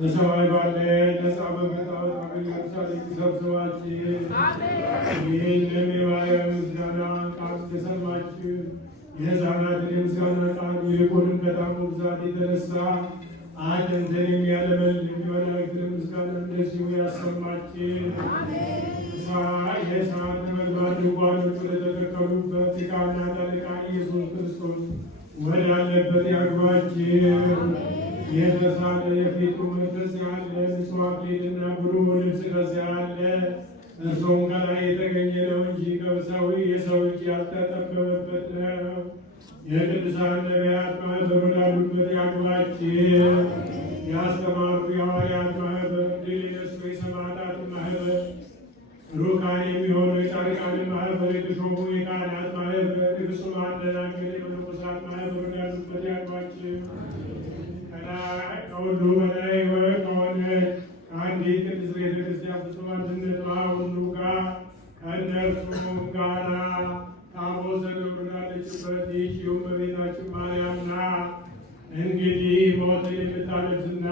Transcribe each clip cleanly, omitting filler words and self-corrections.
በሰማይ ባለ ነፃ በመጣው አገልጋዮች ተሰብስባችሁ ይህንን የማርያም ምስጋና ቃል የሰማችሁ የሕፃናትን የምስጋና ቃል ይልቁንም በጣም ብዛት የተነሳ አጥንትን የሚያለመልም የመላእክትን ምስጋና እንደዚሁ ያሰማችሁ። የእሳት ነበልባል ድንኳኖች ወደተተከሉበት የካህናት አለቃ ኢየሱስ ክርስቶስ ወዳለበት ያግባችሁ። የተሳለ የፊቱ መንፈስ ያለ ምስዋዕትና ብሩህ ልብስ ከዚያ አለ። እርሱም ከላይ የተገኘ ነው እንጂ ከሰው የሰው እጅ ያልተጠበበበት ነው። የቅዱሳን ነቢያት ማኅበር ወዳሉበት ያግባችሁ። ያስተማሩ የሐዋርያት ማኅበር፣ ድል የነሱ የሰማዕታት ማኅበር፣ ሩቃን የሚሆኑ የጻድቃን ማኅበር፣ የተሾሙ የካህናት ማኅበር፣ የፍጹማን ደናግል የመነኮሳት ማኅበር ወዳሉበት ያግባችሁ። ከሁሉ በላይ ከሆነች አንዲት ቅድስት ቤተ ክርስቲያን ፍጹም አንድነቷ ሁሉ ጋር ከእነርሱም ጋራ ታቦት ዘደብር ወዳለችበት ይህችው እመቤታችን ማርያም ናት። እንግዲህ ሞትን የምታለብስና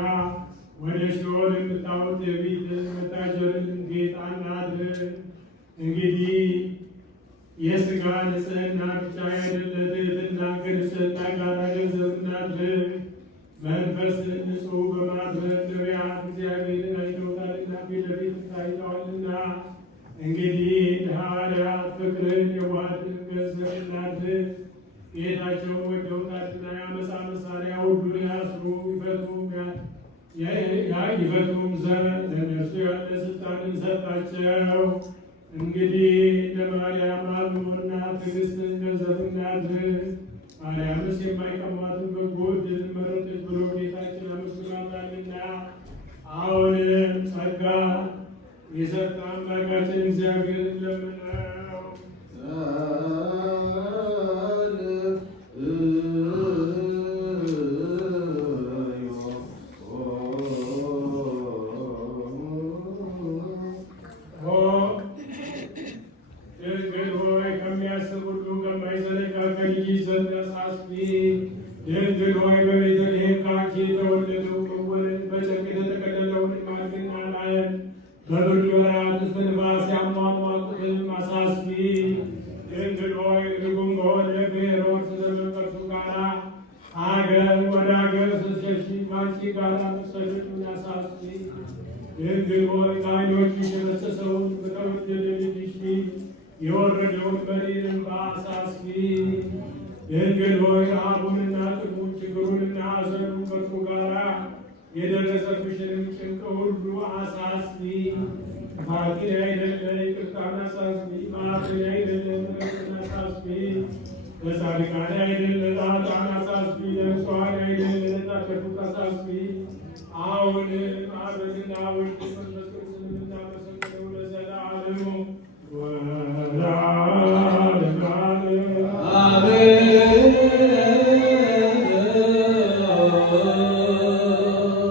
ወደ ሲኦል የምታወርድ የፊት መታጀርን ጌጥ አናድርግ። እንግዲህ የሥጋ ንጽሕና ብቻ ያይደለ ትሕትና ቅድስና ጋራ ገንዘብ እናድርግ። መንፈስን ንጹሕ በማድረግ ነቢያት እግዚአብሔርን አይተውታልና ፊት ለፊት ታይተዋልና። እንግዲህ ለሐዋርያት ፍቅርን የዋህን ገንዘብ እናድርግ። ጌታቸውን ወደውታልና የዓመፃ መሳሪያ ሁሉን ያስሩ ይፈቱም ዘንድ ለእነርሱ ያለ ሥልጣንን ሰጣቸው። እንግዲህ ለማርያም አብቦና ትዕግሥትን ገንዘብ እናድርግ። ማርያምስ የማይቀማትን በጎ ዕድል መረጠች ብሎ ጌታችን አመስግኗታልና። አሁንም ጸጋ የሰጠ አምላካችን እግዚአብሔርን ለምነው። ድንግል ሆይ ከሚያስብ ሁሉ ከማይዘነጋ ከልጅ ዘንድ አሳስቢ። ድንግል ሆይ በቤተልሔም ከአንቺ የተወለደው መወለድ በጨርቅ የተጠቀለለውን ማግኛ ላየን በብርድ ወራት እስትንፋስ ያሟሟቁትን አሳስቢ። ድንግል ሆይ ርጉም በሆነ በሄሮድስ ዘመን ከእርሱ ጋር አገር ወደ አገር ስትሸሺ ከአንቺ ጋር መሰደዱን አሳስቢ። ድንግል ሆይ ከዓይኖችሽ የፈሰሰውን በተወደደ ልጅሽ ፊት የወረደውን መሪር እንባ አሳስቢ። ድንግል ሆይ ረሃቡንና ጥሙን ችግሩንና ሐዘኑን ከእርሱ ጋር የደረሰብሽንም ጭንቅ ሁሉ አሳስቢ። ጥፋትን አይደለ ይቅርታን አሳስቢ። መዓትን አይደለ ምሕረትን አሳስቢ። ለጻድቃን አይደለ ለኃጥአን አሳስቢ። ለንጹሐን አይደለ ለታጠቁት አሳስቢ። አሁንም አብንና ወልድ መንፈስ